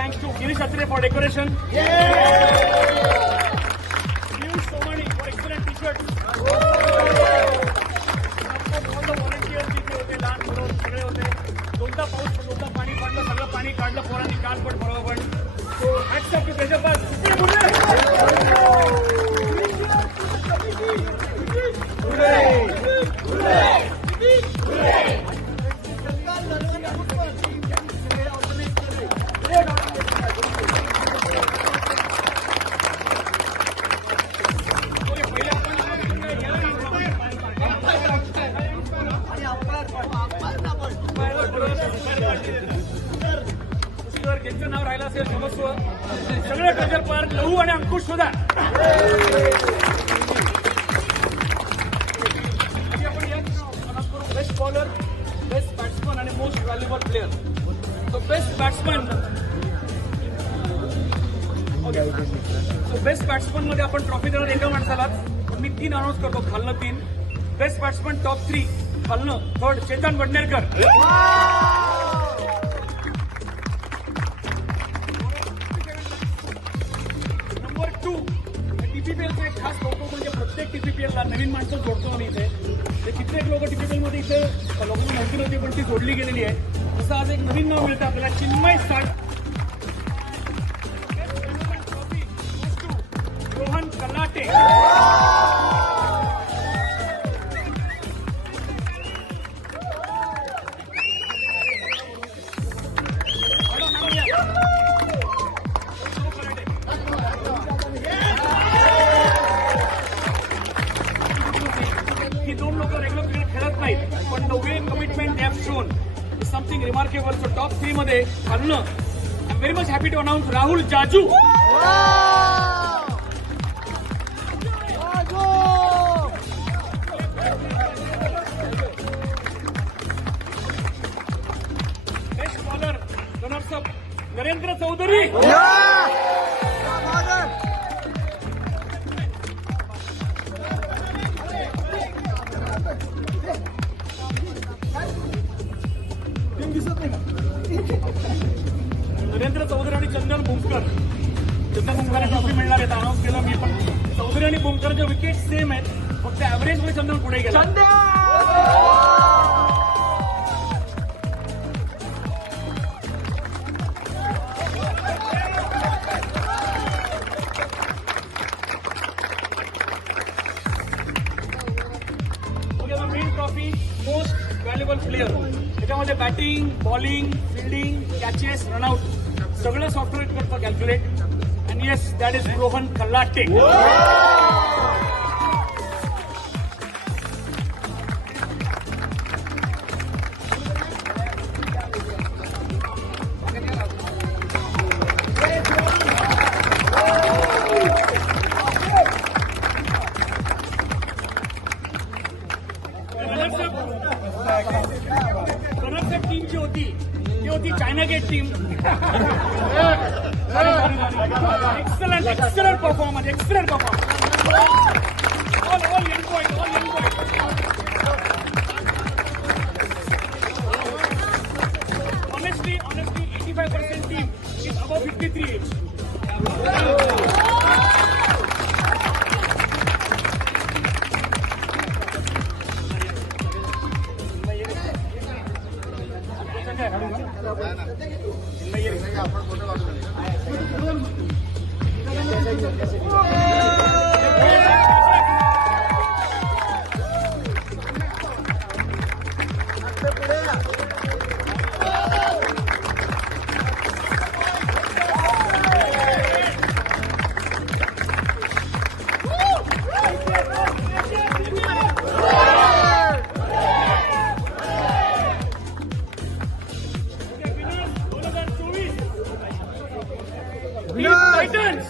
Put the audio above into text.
thanks to Girish Atre for decoration. Piyush Somani for excellent t-shirts. All the volunteers जिथे होते लहान मुलं सगळे होते. दोनदा पाऊस दोनदा पाणी पडलं सगळं पाणी काढलं पोरांनी काल पण परवा पण. So hats off to Tejapaal. ज्यांचं नाव राहिलं असेल क्षमस्व सगळे ट्रेजर पार लहू आणि अंकुश सुद्धा बेस्ट बॉलर बेस्ट बॅट्समन आणि most valuable player so best batsman okay so best batsman मध्ये आपण ट्रॉफी देणार एका माणसालाच पण मी 3 अनाऊन्स करतो खालनं 3 बेस्ट बॅट्समन टॉप 3 खालनं थर्ड चेतन वडनेरकर टीपीपीएलचं एक खास कौतुक म्हणजे प्रत्येक टीपीपीएलला नवीन माणसं जोडतो आम्ही इथे ते कित्येक लोक टीपीपीएलमध्ये इथे लोकांना माहिती नव्हती पण ती जोडली गेलेली आहे तसं आज एक नवीन नाव मिळतं आपल्याला चिन्मय साठ रोहन कलाटे पण the way commitment they have shown is something remarkable so top 3 मध्ये खालनं I am very much happy to announce Rahul Jaju best bowler runners up Narendra Chaudhary Narendra Chaudhary आणि चंदन बुमकर ट्रॉफी मिळणार आहे अनाऊन्स केलं मी पण चौधरी आणि बुमकरचे विकेट सेम आहेत फक्त ऍव्हरेज मध्ये चंदन पुढे गेला main trophy most valuable player त्याच्यामध्ये batting bowling fielding catches run out सगळं सॉफ्टवेअर करतं calculate and yes that is Rohan Kallate runners up team जी होती ती होती China Gate team excellent performance all young boy honestly 85% team is above 53 age Titans!